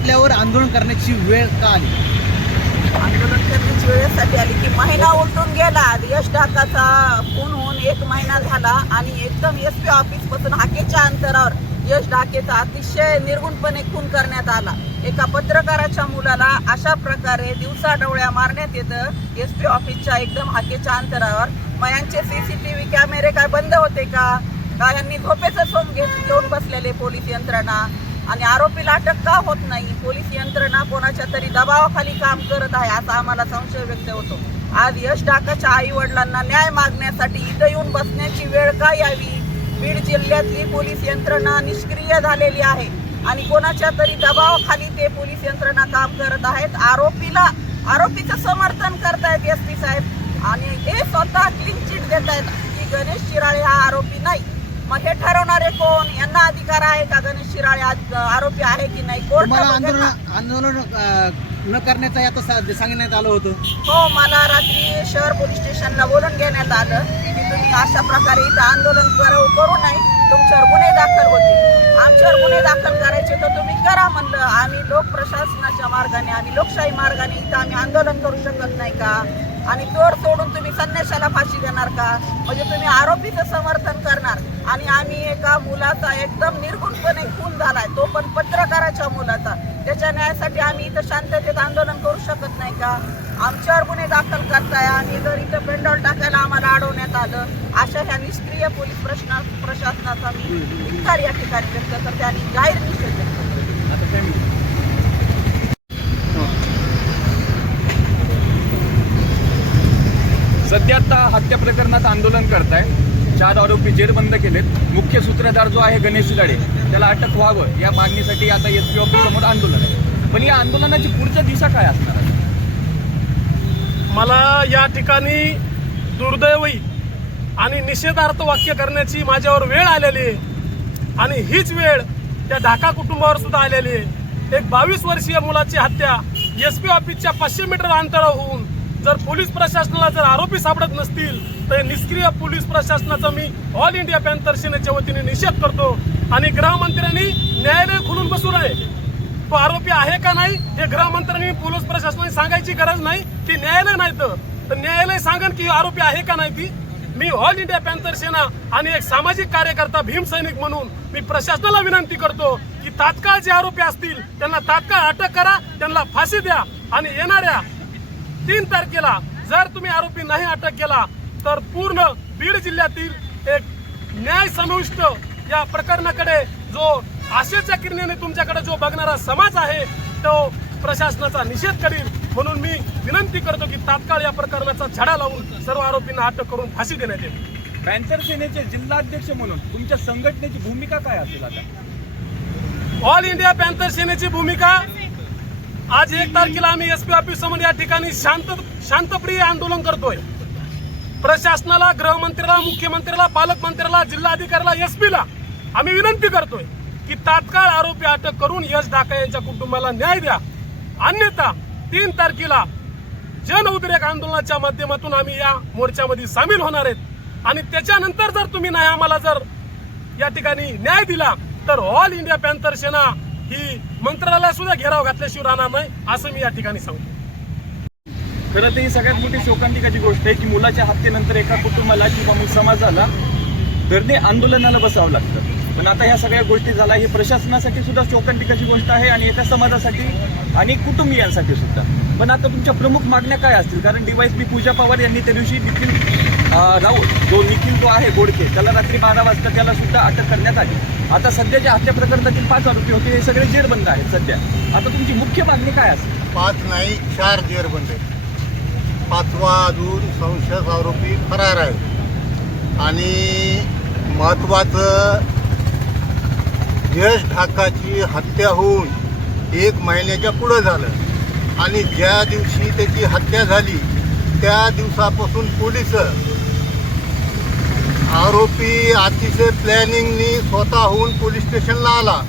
आपल्यावर आंदोलन करण्याची वेळ का आली? आंदोलन करण्याची वेळेसाठी आली की महिना उलटून गेला. यश ढाकाचा खून होऊन 1 महिना झाला आणि एकदम SP ऑफिस पासून हाकेच्या अंतरावर यश ढाकेचा अतिशय निर्गुणपणे खून करण्यात आला. एका पत्रकाराच्या मुलाला अशा प्रकारे दिवसाढवळ्या मारण्यात येतं SP ऑफिसच्या एकदम हाकेच्या अंतरावर. मग यांचे CCTV कॅमेरे काय बंद होते का? यांनी झोपेचं सोंग घेऊन बसलेले पोलीस यंत्रणा आणि आरोपीला अटक का होत नाही? पोलीस यंत्रणा कोणाच्या तरी दबावाखाली काम करत आहे असा आम्हाला संशय व्यक्त होतो. आज यश ढाकाच्या आई वडिलांना न्याय मागण्यासाठी इथं येऊन बसण्याची वेळ का यावी? बीड जिल्ह्यातली पोलीस यंत्रणा निष्क्रिय झालेली आहे आणि कोणाच्या तरी दबावाखाली ते पोलीस यंत्रणा काम करत आहेत. आरोपीचं समर्थन करतायत SP साहेब आणि हे स्वतः क्लीन चिट देत आहेत की गणेश शिराळे हा आरोपी नाही. मग हे ठरवणारे कोण? यांना अधिकार आहे का गणेश शिराळे आरोपी आहे की नाही? कोर्ट आंदोलन न करण्याचं आता सांगण्यात आलं होतं. हो, मला रात्री शहर पोलीस स्टेशनला बोलून घेण्यात आलं की तुम्ही अशा प्रकारे इथं आंदोलन करू नये, तुमच्यावर गुन्हे दाखल होतील. आमच्यावर गुन्हे दाखल करायचे तर तुम्ही करा म्हणलं. आम्ही लोक प्रशासनाच्या मार्गाने, आम्ही लोकशाही मार्गाने इथं आम्ही आंदोलन करू शकत नाही का? आणि तोड सोडून तुम्ही संन्याशाला फाशी देणार का? म्हणजे तुम्ही आरोपीचं समर्थन करणार. आणि आम्ही एका मुलाचा एकदम निर्गुणपणे खून झालाय, तो पण पत्रकाराच्या मुलाचा, त्याच्या न्यायासाठी आम्ही इथं शांततेत आंदोलन करू शकत नाही का? आमच्यावर गुन्हे दाखल करताय आणि जर इथं पेंडॉल टाकायला आम्हाला अडवण्यात आलं, अशा ह्या निष्क्रिय पोलीस प्रशासनाचा मी धिक्कार या ठिकाणी व्यक्त करते आणि जाहीर निषेध व्यक्त करते. सध्या आता हत्या प्रकरणात आंदोलन करताय. 4 आरोपी जेरबंद केलेत. मुख्य सूत्रधार जो आहे गणेश शिराळे त्याला अटक व्हावं या मागणीसाठी आता SP ऑफिस समोर आंदोलन आहे. पण या आंदोलनाची पुढची दिशा काय असणार आहे? मला या ठिकाणी दुर्दैवी आणि निषेधार्थ वाक्य करण्याची माझ्यावर वेळ आलेली आहे आणि हीच वेळ त्या ढाका कुटुंबावर सुद्धा आलेली आहे. एक 22 वर्षीय मुलाची हत्या SP ऑफिसच्या 500 मीटर अंतरावर होऊन जर पोलीस प्रशासनाला जर आरोपी सापडत नसतील तर निष्क्रिय पोलीस प्रशासनाचा मी ऑल इंडिया पॅंथर सेनेच्या वतीने निषेध करतो. आणि गृहमंत्र्यांनी न्यायालय खुलून बसू नये. तो आरोपी आहे का नाही हे गृहमंत्र्यांनी पोलीस प्रशासनाने सांगायची गरज नाही की न्यायालय नाही तर न्यायालय सांगन की आरोपी आहे का नाही ती. मी ऑल इंडिया पॅंथर सेना आणि एक सामाजिक कार्यकर्ता भीम सैनिक म्हणून मी प्रशासनाला विनंती करतो की तात्काळ जे आरोपी असतील त्यांना तात्काळ अटक करा, त्यांना फाशी द्या आणि येणाऱ्या 3 तारखेला जर तुम्ही आरोपी नाही अटक केला तर पूर्ण बीड जिल्ह्यातील एक न्याय समाविष्ट या प्रकरणाकडे जो आशेच्या किरणीने तुमच्याकडे जो बघणारा समाज आहे तो प्रशासनाचा निषेध करील. म्हणून मी विनंती करतो की तात्काळ या प्रकरणाचा छडा लावून सर्व आरोपींना अटक करून फाशी देण्यात येईल. पॅंथर सेनेचे जिल्हाध्यक्ष म्हणून तुमच्या संघटनेची भूमिका काय असेल? आता ऑल इंडिया पॅंथर सेनेची भूमिका आज 1 तारखेला आम्ही SP ऑफिस समोर या ठिकाणी शांतप्रिय आंदोलन करतोय. प्रशासनाला, गृहमंत्र्याला, मुख्यमंत्र्याला, पालकमंत्र्याला, जिल्हाधिकाऱ्याला, SP ला आम्ही विनंती करतोय की तात्काळ आरोपी अटक करून यश ढाका यांच्या कुटुंबाला न्याय द्या. अन्यथा 3 तारखेला जन उद्रेक आंदोलनाच्या माध्यमातून आम्ही या मोर्चामध्ये सामील होणार आहेत आणि त्याच्यानंतर जर तुम्ही नाही आम्हाला जर या ठिकाणी न्याय दिला तर ऑल इंडिया पॅंथर सेना ही मंत्रालयात सुद्धा घेराव घातल्याशिवाय राहणार नाही असं मी या ठिकाणी सांगतो. खरं तर ही सगळ्यात मोठी शोकांतिकाची गोष्ट आहे की मुलाच्या हत्येनंतर एका कुटुंबाला किंवा समाजाला धरणे आंदोलनाला बसावं लागतं. पण आता ह्या सगळ्या गोष्टी झाल्या ही प्रशासनासाठी सुद्धा शोकांतिकाची गोष्ट आहे आणि एका समाजासाठी आणि कुटुंबियांसाठी सुद्धा. पण आता तुमच्या प्रमुख मागण्या काय असतील? कारण DYSP पूजा पवार यांनी त्या दिवशी निखिल राऊत जो निखिल आहे बोडके त्याला रात्री 12 वाजता त्याला सुद्धा अटक करण्यात आली. आता सध्याच्या हत्या प्रकरणातील 5 आरोपी होते हे सगळे जेरबंद आहेत सध्या. आता तुमची मुख्य मागणी काय असेल? 5 नाही 4 जेरबंद आहेत. 5वा अजून संशयित आरोपी फरार आहे. आणि महत्त्वाचं यश ढाकाची हत्या होऊन 1 महिन्याच्या पुढं झालं आणि ज्या दिवशी त्याची हत्या झाली त्या दिवसापासून पोलिस आरोपी अतिशय प्लॅनिंगनी स्वतःहून पोलीस स्टेशनला आला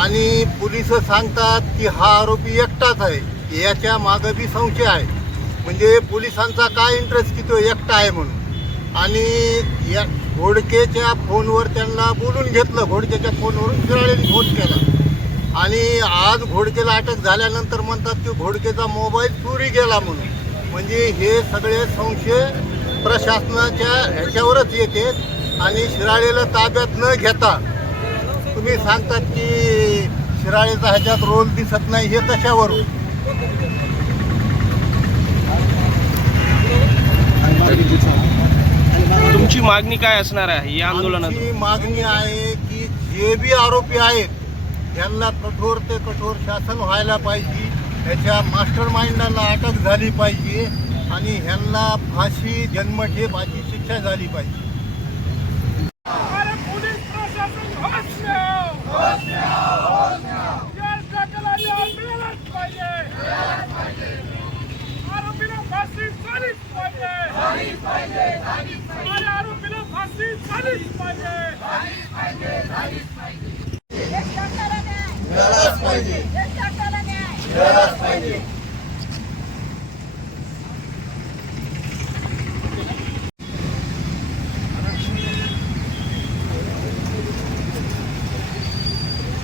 आणि पोलिस सांगतात की हा आरोपी एकटाच आहे. याच्या मागं बी संशय आहे. म्हणजे पोलिसांचा काय इंटरेस्ट की तो एकटा आहे म्हणून. आणि या घोडकेच्या फोनवर त्यांना बोलून घेतलं. घोडकेच्या फोनवरून शिराळेने फोन केला आणि आज घोडकेला अटक झाल्यानंतर म्हणतात की घोडकेचा मोबाईल चोरी गेला म्हणून. म्हणजे हे सगळे संशय प्रशासनाच्या ह्याच्यावरच येते आणि शिराळेला ताब्यात न घेता तुम्ही सांगतात की शिराळेचा ह्याच्यात रोल दिसत नाही. हे कशावरून? तुमची मागणी काय असणार आहे या आंदोलनात? आमची मागणी आहे की जे बी आरोपी आहेत त्यांना कठोर ते कठोर शासन व्हायला पाहिजे. ह्याच्या मास्टर माइंडांना अटक झाली पाहिजे आणि ह्यांना फाशी जन्मठेप अशी शिक्षा झाली पाहिजे.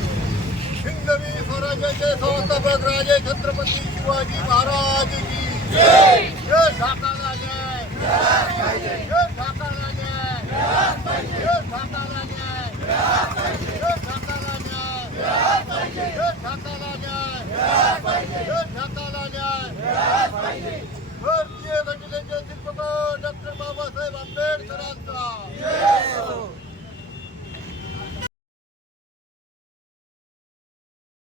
हिंदवी स्वराज्याचे संस्थापक राजे छत्रपती शिवाजी महाराज की